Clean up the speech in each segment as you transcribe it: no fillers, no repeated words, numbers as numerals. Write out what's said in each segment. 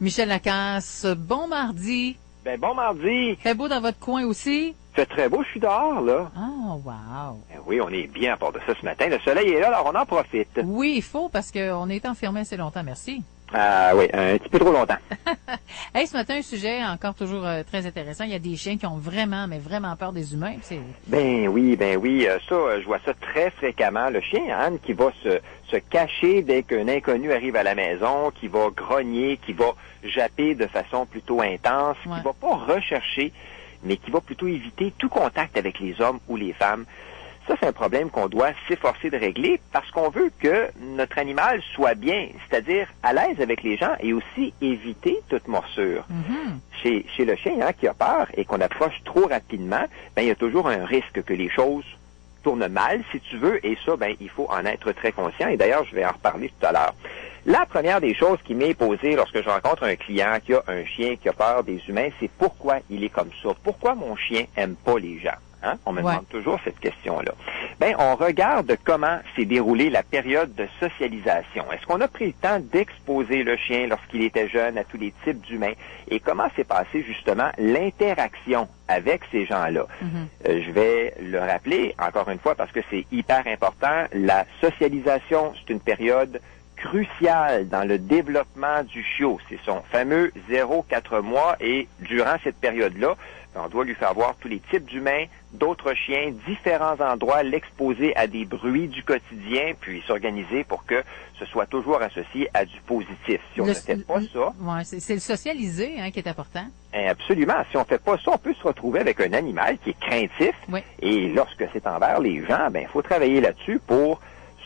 Michel Lacasse, bon mardi. Ben bon mardi. Fait beau dans votre coin aussi? Fait très beau, je suis dehors, là. Oh, wow. Ben oui, on est bien à part de ça ce matin. Le soleil est là, alors on en profite. Oui, il faut, parce qu'on est enfermés assez longtemps, merci. Ah oui, un petit peu trop longtemps. Hey, ce matin, un sujet encore toujours très intéressant. Il y a des chiens qui ont vraiment, mais vraiment peur des humains. Ben oui. Ça, je vois ça très fréquemment. Le chien, Anne, qui va se cacher dès qu'un inconnu arrive à la maison, qui va grogner, qui va japper de façon plutôt intense, qui va pas rechercher, mais qui va plutôt éviter tout contact avec les hommes ou les femmes. Ça, c'est un problème qu'on doit s'efforcer de régler parce qu'on veut que notre animal soit bien, c'est-à-dire à l'aise avec les gens et aussi éviter toute morsure. Chez le chien qui a peur et qu'on approche trop rapidement, ben, il y a toujours un risque que les choses tournent mal, si tu veux, et ça, ben, il faut en être très conscient. Et d'ailleurs, je vais en reparler tout à l'heure. La première des choses qui m'est posée lorsque je rencontre un client qui a un chien qui a peur des humains, c'est pourquoi il est comme ça. Pourquoi mon chien aime pas les gens? Hein? On me demande toujours cette question-là. Ben, on regarde comment s'est déroulée la période de socialisation. Est-ce qu'on a pris le temps d'exposer le chien lorsqu'il était jeune à tous les types d'humains? Et comment s'est passée justement l'interaction avec ces gens-là? Je vais le rappeler encore une fois parce que c'est hyper important. La socialisation, c'est une période cruciale dans le développement du chiot. C'est son fameux 0-4 mois et durant cette période-là, on doit lui faire voir tous les types d'humains, d'autres chiens, différents endroits, l'exposer à des bruits du quotidien, puis s'organiser pour que ce soit toujours associé à du positif. Si on ne fait pas ça... Ouais, c'est le socialiser qui est important. Absolument. Si on ne fait pas ça, on peut se retrouver avec un animal qui est craintif. Et lorsque c'est envers les gens, ben, il faut travailler là-dessus pour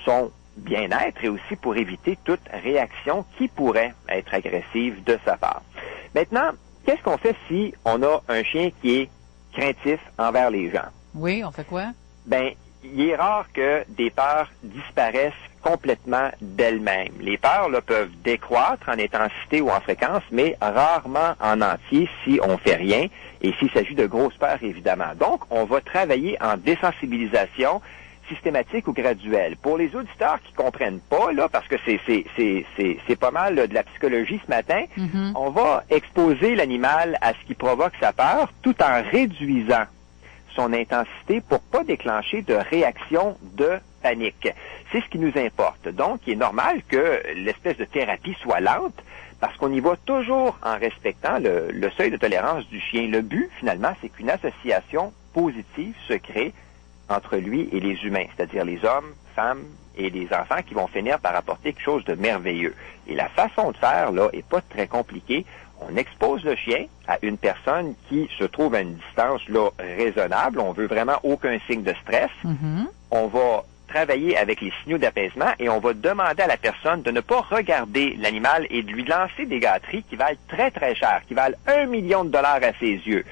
son bien-être et aussi pour éviter toute réaction qui pourrait être agressive de sa part. Maintenant, qu'est-ce qu'on fait si on a un chien qui est craintif envers les gens? Oui, on fait quoi? Ben, il est rare que des peurs disparaissent complètement d'elles-mêmes. Les peurs là, peuvent décroître en intensité ou en fréquence, mais rarement en entier si on fait rien et s'il s'agit de grosses peurs, évidemment. Donc, on va travailler en désensibilisation systématique ou graduelle. Pour les auditeurs qui comprennent pas, là, parce que c'est pas mal là, de la psychologie ce matin, on va exposer l'animal à ce qui provoque sa peur tout en réduisant son intensité pour pas déclencher de réaction de panique. C'est ce qui nous importe. Donc, il est normal que l'espèce de thérapie soit lente parce qu'on y va toujours en respectant le seuil de tolérance du chien. Le but, finalement, c'est qu'une association positive se crée entre lui et les humains, c'est-à-dire les hommes, femmes et les enfants qui vont finir par apporter quelque chose de merveilleux. Et la façon de faire, là, est pas très compliquée. On expose le chien à une personne qui se trouve à une distance, là, raisonnable. On veut vraiment aucun signe de stress. On va travailler avec les signaux d'apaisement et on va demander à la personne de ne pas regarder l'animal et de lui lancer des gâteries qui valent très, très cher, qui valent $1 million à ses yeux.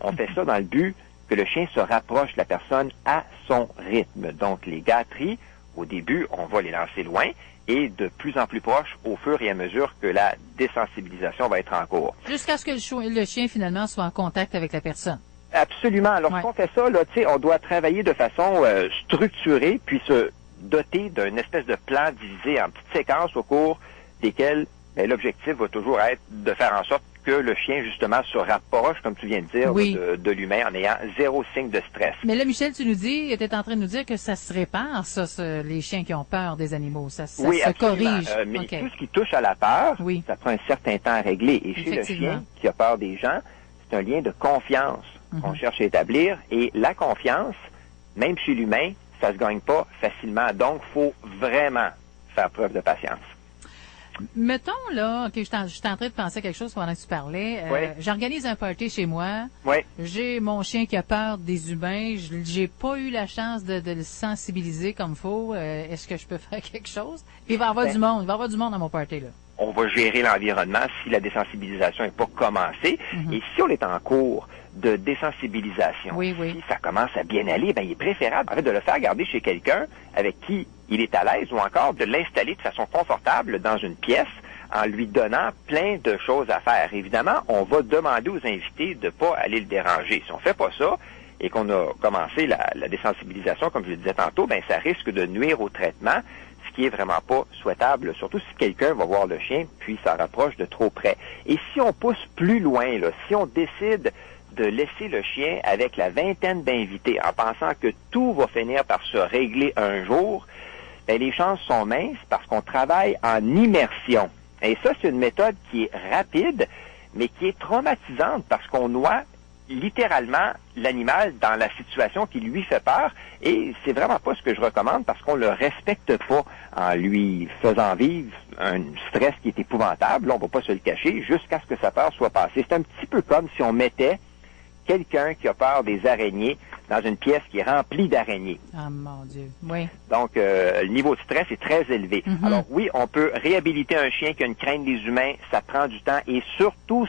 On fait ça dans le but que le chien se rapproche de la personne à son rythme. Donc, les gâteries, au début, on va les lancer loin et de plus en plus proches au fur et à mesure que la désensibilisation va être en cours. Jusqu'à ce que le chien, finalement, soit en contact avec la personne. Absolument. Lorsqu'on fait ça, là, on doit travailler de façon structurée puis se doter d'une espèce de plan divisé en petites séquences au cours desquelles l'objectif va toujours être de faire en sorte que le chien, justement, se rapproche, comme tu viens de dire, de l'humain en ayant zéro signe de stress. Mais là, Michel, tu étais en train de nous dire que ça se répare, les chiens qui ont peur des animaux. Ça se corrige. Mais tout ce qui touche à la peur, ça prend un certain temps à régler. Et chez le chien qui a peur des gens, c'est un lien de confiance qu'on cherche à établir. Et la confiance, même chez l'humain, ça se gagne pas facilement. Donc, il faut vraiment faire preuve de patience. Mettons, là, je suis en train de penser à quelque chose pendant que tu parlais. J'organise un party chez moi. J'ai mon chien qui a peur des humains. J'ai pas eu la chance de le sensibiliser comme il faut. Est-ce que je peux faire quelque chose? Puis il va y avoir du monde. Il va y avoir du monde dans mon party, là. On va gérer l'environnement si la désensibilisation n'est pas commencée. Et si on est en cours de désensibilisation, si ça commence à bien aller, il est préférable en fait, de le faire garder chez quelqu'un avec qui il est à l'aise ou encore de l'installer de façon confortable dans une pièce en lui donnant plein de choses à faire. Évidemment, on va demander aux invités de ne pas aller le déranger. Si on ne fait pas ça et qu'on a commencé la désensibilisation, comme je le disais tantôt, ça risque de nuire au traitement. ce qui est vraiment pas souhaitable, surtout si quelqu'un va voir le chien, puis ça rapproche de trop près. Et si on pousse plus loin, là, si on décide de laisser le chien avec la vingtaine d'invités en pensant que tout va finir par se régler un jour, bien, les chances sont minces parce qu'on travaille en immersion. Et ça, c'est une méthode qui est rapide, mais qui est traumatisante parce qu'on noie littéralement l'animal dans la situation qui lui fait peur, et c'est vraiment pas ce que je recommande parce qu'on le respecte pas en lui faisant vivre un stress qui est épouvantable, on va pas se le cacher, jusqu'à ce que sa peur soit passée. C'est un petit peu comme si on mettait quelqu'un qui a peur des araignées dans une pièce qui est remplie d'araignées. Ah, mon Dieu, oui. Donc, le niveau de stress est très élevé. Alors oui, on peut réhabiliter un chien qui a une crainte des humains, ça prend du temps et surtout,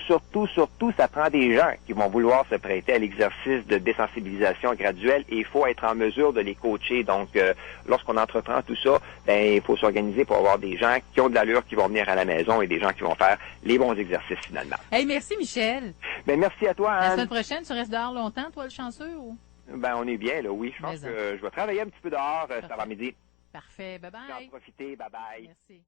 ça prend des gens qui vont vouloir se prêter à l'exercice de désensibilisation graduelle et il faut être en mesure de les coacher. Donc, lorsqu'on entreprend tout ça, ben il faut s'organiser pour avoir des gens qui ont de l'allure, qui vont venir à la maison et des gens qui vont faire les bons exercices finalement. Hey, merci Michel. Ben merci à toi, Anne. La semaine prochaine, tu restes dehors longtemps, toi, le chanceux, ou? Ben, on est bien, là, oui. Je pense que je vais travailler un petit peu dehors cet après-midi. Parfait. Bye-bye. Je vais en profiter. Bye-bye. Merci.